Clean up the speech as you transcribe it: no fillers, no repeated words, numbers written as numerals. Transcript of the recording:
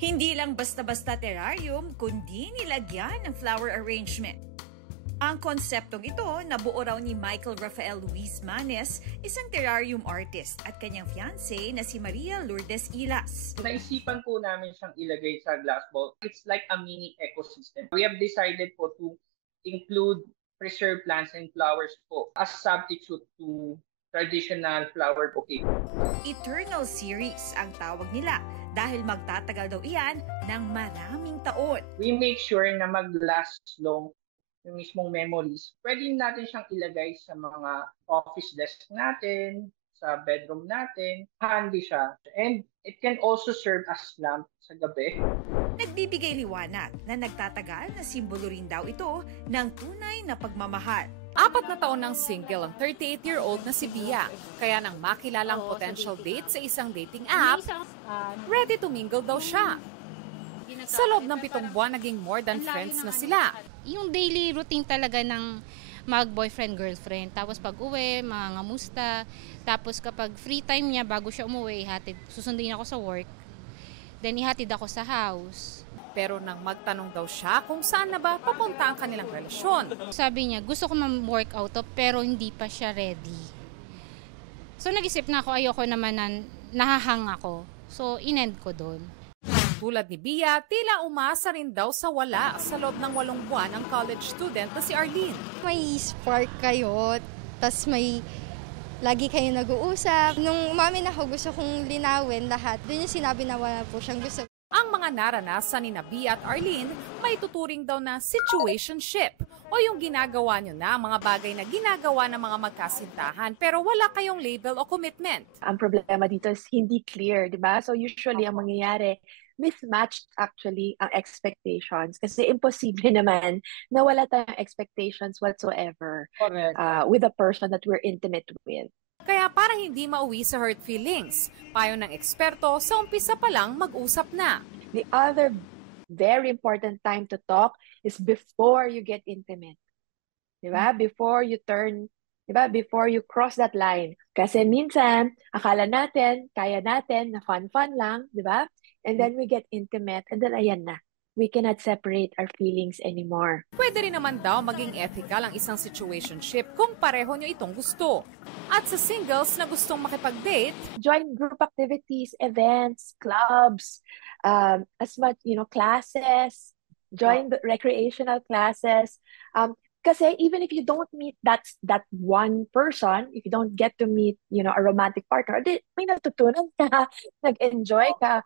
Hindi lang basta-basta terrarium, kundi nilagyan ng flower arrangement. Ang konseptong ito, nabuo raw ni Michael Rafael Luis Manes, isang terrarium artist, at kanyang fiancé na si Maria Lourdes Ilas. Naisipan po namin siyang ilagay sa glass bowl. It's like a mini ecosystem. We have decided po to include preserved plants and flowers po as substitute to traditional flower bouquet. Eternal series ang tawag nila dahil magtatagal daw iyan ng maraming taon. We make sure na mag-last long yung mismong memories. Pwede natin siyang ilagay sa mga office desk natin, sa bedroom natin. Handy siya. And it can also serve as lamp sa gabi. Nagbibigay liwanag na nagtatagal na simbolo rin daw ito ng tunay na pagmamahal. 4 na taon ng single ang 38-year-old na si Pia. Kaya nang makilalang potential date sa isang dating app, ready to mingle daw siya. Sa loob ng 7 buwan, naging more than friends na sila. Yung daily routine talaga ng mag-boyfriend-girlfriend. Tapos pag uwi, mga ngamusta. Tapos kapag free time niya, bago siya umuwi, susundin ako sa work. Then ihatid ako sa house. Pero nang magtanong daw siya kung saan na ba papunta ang kanilang relasyon. Sabi niya, gusto ko mag-workout pero hindi pa siya ready. So nag-isip na ako, ayoko naman na nahahang ako. So inend ko doon. Tulad ni Bia, tila umasa rin daw sa wala sa loob ng 8 buwan ang college student na si Arlene. May spark kayo, tas may lagi kayo nag-uusap. Nung umamin ako, gusto kong linawin lahat. Doon yung sinabi na wala po siyang gusto. Ang mga naranasan ni Bia at Arlene may tuturing daw na situationship o yung ginagawa nyo na mga bagay na ginagawa ng mga magkasintahan pero wala kayong label o commitment. Ang problema dito is hindi clear, di ba? So usually ang mangyayari, mismatched actually ang expectations kasi imposible naman na wala tayong expectations whatsoever with the person that we're intimate with. Kaya para hindi mauwi sa hurt feelings, payo ng eksperto, sa umpisa pa lang mag-usap na. The other very important time to talk is before you get intimate. Diba? Before you turn, diba? Before you cross that line. Kasi minsan, akala natin, kaya natin, na fun-fun lang, diba? And then we get intimate, and then ayan na. We cannot separate our feelings anymore. Pwede rin naman daw maging ethical ang isang situationship kung pareho nyo itong gusto. At sa singles na gustong makipag-date, join group activities, events, clubs, as much, classes, join the recreational classes. Kasi even if you don't meet that one person, if you don't get to meet, a romantic partner, may natutunan ka, nag-enjoy ka.